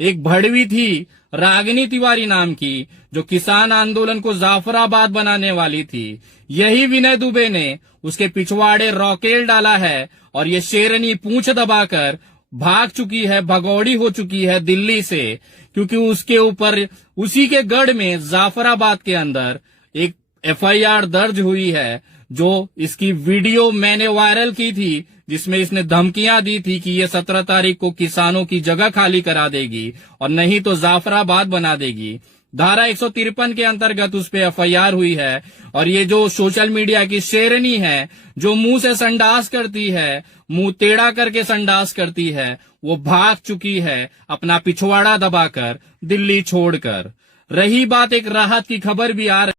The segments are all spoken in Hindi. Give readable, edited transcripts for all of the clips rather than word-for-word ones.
एक भड़वी थी रागिनी तिवारी नाम की, जो किसान आंदोलन को जाफराबाद बनाने वाली थी। यही विनय दुबे ने उसके पिछवाड़े रॉकेल डाला है और ये शेरनी पूंछ दबाकर भाग चुकी है, भगौड़ी हो चुकी है दिल्ली से, क्योंकि उसके ऊपर उसी के गढ़ में जाफराबाद के अंदर एक एफआईआर दर्ज हुई है। जो इसकी वीडियो मैंने वायरल की थी, जिसमें इसने धमकियां दी थी कि ये 17 तारीख को किसानों की जगह खाली करा देगी और नहीं तो जाफराबाद बना देगी। धारा 153 के अंतर्गत उस पे एफआईआर हुई है। और ये जो सोशल मीडिया की शेरनी है, जो मुंह से संडास करती है, मुंह टेढ़ा करके संडास करती है, वो भाग चुकी है अपना पिछवाड़ा दबाकर दिल्ली छोड़कर। रही बात एक राहत की खबर भी आ रही।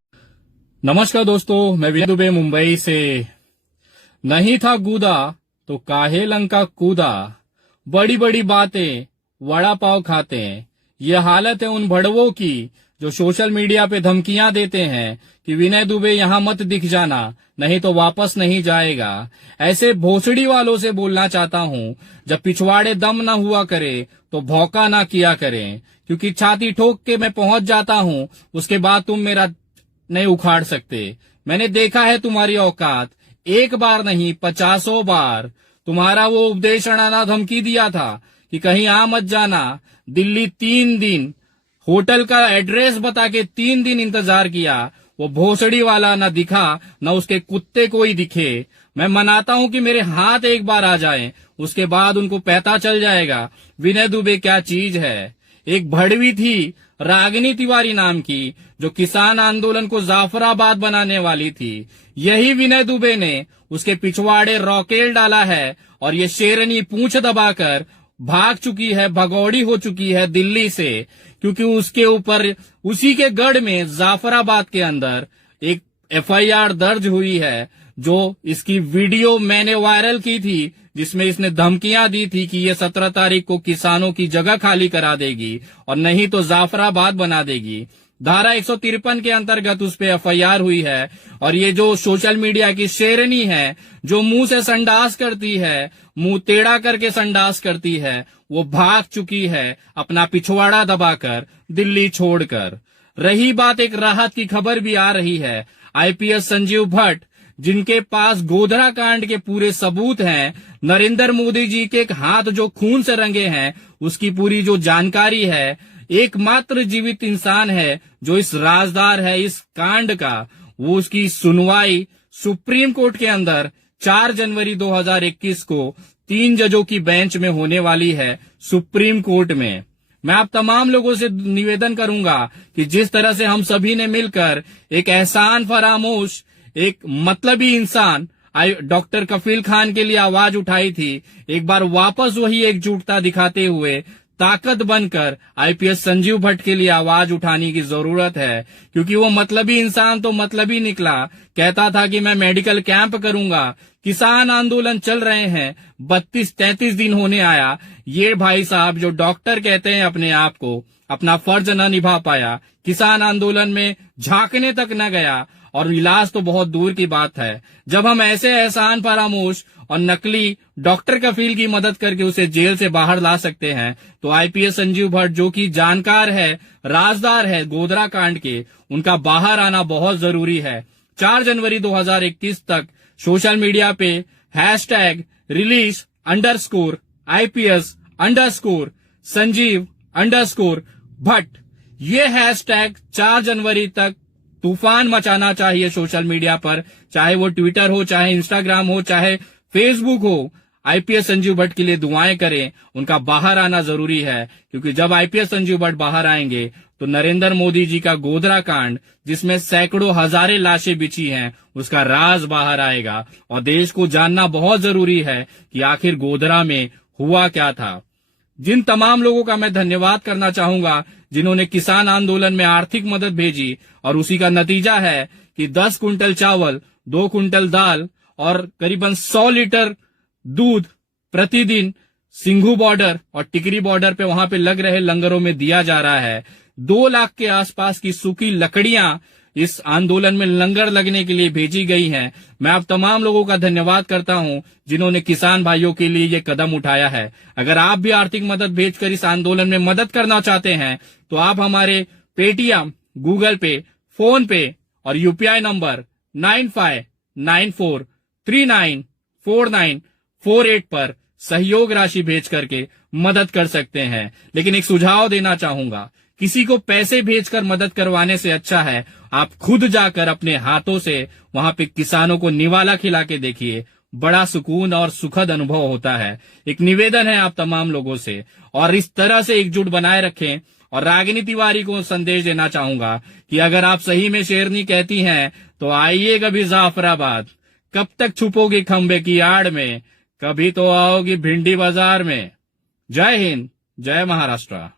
नमस्कार दोस्तों, मैं विनय दुबे मुंबई से। नहीं था गूदा तो काहे लंका कूदा, बड़ी बड़ी बातें वड़ा पाव खाते हैं। ये हालत है उन भड़वों की जो सोशल मीडिया पे धमकियां देते हैं कि विनय दुबे यहाँ मत दिख जाना, नहीं तो वापस नहीं जाएगा। ऐसे भोसड़ी वालों से बोलना चाहता हूँ, जब पिछवाड़े दम न हुआ करे तो भौका ना किया करें, क्योंकि छाती ठोक के मैं पहुंच जाता हूँ, उसके बाद तुम मेरा नहीं उखाड़ सकते। मैंने देखा है तुम्हारी औकात, एक बार नहीं 50 बार। तुम्हारा वो उपदेश अड़ाना धमकी दिया था कि कहीं आ मत जाना। दिल्ली 3 दिन होटल का एड्रेस बता के 3 दिन इंतजार किया, वो भोसड़ी वाला न दिखा, न उसके कुत्ते कोई दिखे। मैं मनाता हूँ कि मेरे हाथ एक बार आ जाएं, उसके बाद उनको पता चल जाएगा विनय दुबे क्या चीज है। एक भड़वी थी रागिनी तिवारी नाम की, जो किसान आंदोलन को जाफराबाद बनाने वाली थी। यही विनय दुबे ने उसके पिछवाड़े रॉकेल डाला है और ये शेरनी पूंछ दबाकर भाग चुकी है, भगौड़ी हो चुकी है दिल्ली से, क्योंकि उसके ऊपर उसी के गढ़ में जाफराबाद के अंदर एक एफआईआर दर्ज हुई है। जो इसकी वीडियो मैंने वायरल की थी, जिसमें इसने धमकियां दी थी कि ये 17 तारीख को किसानों की जगह खाली करा देगी और नहीं तो जाफराबाद बना देगी। धारा 153 के अंतर्गत उस पे एफआईआर हुई है। और ये जो सोशल मीडिया की शेरनी है, जो मुंह से संडास करती है, मुंह टेढ़ा करके संडास करती है, वो भाग चुकी है अपना पिछवाड़ा दबाकर दिल्ली छोड़कर। रही बात एक राहत की खबर भी आ रही है। आईपीएस संजीव भट्ट, जिनके पास गोधरा कांड के पूरे सबूत हैं, नरेंद्र मोदी जी के हाथ जो खून से रंगे हैं, उसकी पूरी जो जानकारी है, एकमात्र जीवित इंसान है जो इस राजदार है इस कांड का, वो उसकी सुनवाई सुप्रीम कोर्ट के अंदर 4 जनवरी 2021 को 3 जजों की बेंच में होने वाली है सुप्रीम कोर्ट में। मैं आप तमाम लोगों से निवेदन करूंगा कि जिस तरह से हम सभी ने मिलकर एक एहसान फरामोश, एक मतलबी इंसान डॉक्टर कफील खान के लिए आवाज उठाई थी, एक बार वापस वही एकजुटता दिखाते हुए ताकत बनकर आईपीएस संजीव भट्ट के लिए आवाज उठाने की जरूरत है। क्योंकि वो मतलबी इंसान तो मतलबी निकला, कहता था कि मैं मेडिकल कैंप करूंगा, किसान आंदोलन चल रहे हैं, 32-33 दिन होने आया। ये भाई साहब जो डॉक्टर कहते हैं अपने आप को, अपना फर्ज न निभा पाया, किसान आंदोलन में झांकने तक न गया, और इलाज तो बहुत दूर की बात है। जब हम ऐसे एहसान फरामोश और नकली डॉक्टर कफील की मदद करके उसे जेल से बाहर ला सकते हैं, तो आईपीएस संजीव भट्ट, जो कि जानकार है, राजदार है गोधरा कांड के, उनका बाहर आना बहुत जरूरी है। 4 जनवरी 2021 तक सोशल मीडिया पे #release_IPS_संजीव_भट्ट, ये हैशटैग 4 जनवरी तक तूफान मचाना चाहिए सोशल मीडिया पर, चाहे वो ट्विटर हो, चाहे इंस्टाग्राम हो, चाहे फेसबुक हो। आईपीएस संजीव भट्ट के लिए दुआएं करें, उनका बाहर आना जरूरी है। क्योंकि जब आईपीएस संजीव भट्ट बाहर आएंगे तो नरेंद्र मोदी जी का गोधरा कांड, जिसमें सैकड़ों हजारें लाशें बिछी हैं, उसका राज बाहर आएगा। और देश को जानना बहुत जरूरी है कि आखिर गोधरा में हुआ क्या था। जिन तमाम लोगों का मैं धन्यवाद करना चाहूंगा जिन्होंने किसान आंदोलन में आर्थिक मदद भेजी, और उसी का नतीजा है कि 10 कुंटल चावल, 2 कुंटल दाल और करीबन 100 लीटर दूध प्रतिदिन सिंघू बॉर्डर और टिकरी बॉर्डर पे वहां पे लग रहे लंगरों में दिया जा रहा है। 2 लाख के आसपास की सूखी लकड़ियां इस आंदोलन में लंगर लगने के लिए भेजी गई हैं। मैं आप तमाम लोगों का धन्यवाद करता हूं जिन्होंने किसान भाइयों के लिए ये कदम उठाया है। अगर आप भी आर्थिक मदद भेजकर इस आंदोलन में मदद करना चाहते हैं तो आप हमारे पेटीएम, गूगल पे, फोन पे और यूपीआई नंबर 9594394948 पर सहयोग राशि भेज करके मदद कर सकते हैं। लेकिन एक सुझाव देना चाहूंगा, किसी को पैसे भेजकर मदद करवाने से अच्छा है आप खुद जाकर अपने हाथों से वहां पे किसानों को निवाला खिला के देखिए। बड़ा सुकून और सुखद अनुभव होता है। एक निवेदन है आप तमाम लोगों से, और इस तरह से एकजुट बनाए रखें। और रागिनी तिवारी को संदेश देना चाहूंगा कि अगर आप सही में शेरनी कहती हैं तो आइए कभी जाफराबाद। कब तक छुपोगी खंबे की आड़ में, कभी तो आओगी भिंडी बाजार में। जय हिंद, जय महाराष्ट्र।